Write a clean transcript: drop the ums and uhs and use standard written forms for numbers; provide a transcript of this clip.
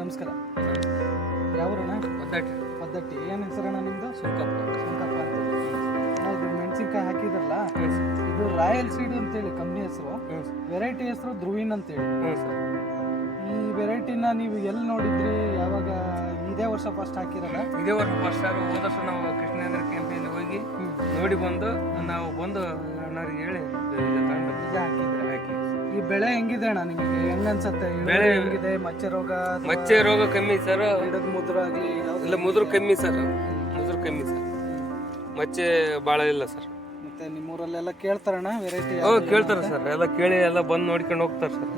ನಮಸ್ಕಾರ. ಯಾವೂರಣ್ಣ? ಪದ್ದಟ್ಟಿ. ಏನು ಹೆಸರಣ್ಣ ನಿಮ್ಮದು? ಸುಂಕಪ್ಪ ಅಂತ. ಇದು ಮೆಣಸಿನ್ಕಾಯಿ ಹಾಕಿದ್ರಲ್ಲ, ಇದು ರಾಯಲ್ ಸೀಡ್ ಅಂತೇಳಿ ಕಂಪ್ನಿ ಹೆಸರು. ವೆರೈಟಿ ಹೆಸರು ಧ್ರುವೀನ್ ಅಂತೇಳಿ. ಈ ವೆರೈಟಿನ ನೀವು ಎಲ್ಲಿ ನೋಡಿದ್ರಿ? ಯಾವಾಗ? ಇದೇ ವರ್ಷ ಫಸ್ಟ್ ಹಾಕಿರಲ್ಲ? ಇದೇ ವರ್ಷ ಫಸ್ಟ್ ಆಗ ಹೋದ ವರ್ಷ ನಾವು ಕೃಷ್ಣೇಂದ್ರ ಕ್ಯಾಂಪಿನಲ್ಲಿ ಹೋಗಿ ನೋಡಿ ಬಂದು ನಾವು ಬಂದು ಅಣ್ಣರಿಗೆ ಹೇಳಿ ಬೀಜ ಹಾಕಿ. ಈ ಬೆಳೆ ಹೆಂಗಿದೆ ಅಣ್ಣ ನಿಮಗೆ? ಹೆಂಗ ಅನ್ಸತ್ತೆ? ಬೆಳೆ ಹೆಂಗಿದೆ? ಮಚ್ಚೆ ರೋಗ ಕಮ್ಮಿ ಸರ್. ಗಿಡದ ಮುದ್ರ ಆಗಲಿ ಇಲ್ಲ, ಮುದ್ರು ಕಮ್ಮಿ ಸರ್. ಮಚ್ಚೆ ಭಾಳ ಇಲ್ಲ ಸರ್. ಮತ್ತೆ ನಿಮ್ಮೂರಲ್ಲೆಲ್ಲ ಕೇಳ್ತಾರಣ್ಣ ವೆರೈಟಿ? ಕೇಳ್ತಾರೆ ಸರ್. ಎಲ್ಲ ಕೇಳಿ ಎಲ್ಲ ಬಂದು ನೋಡ್ಕೊಂಡು ಹೋಗ್ತಾರೆ ಸರ್.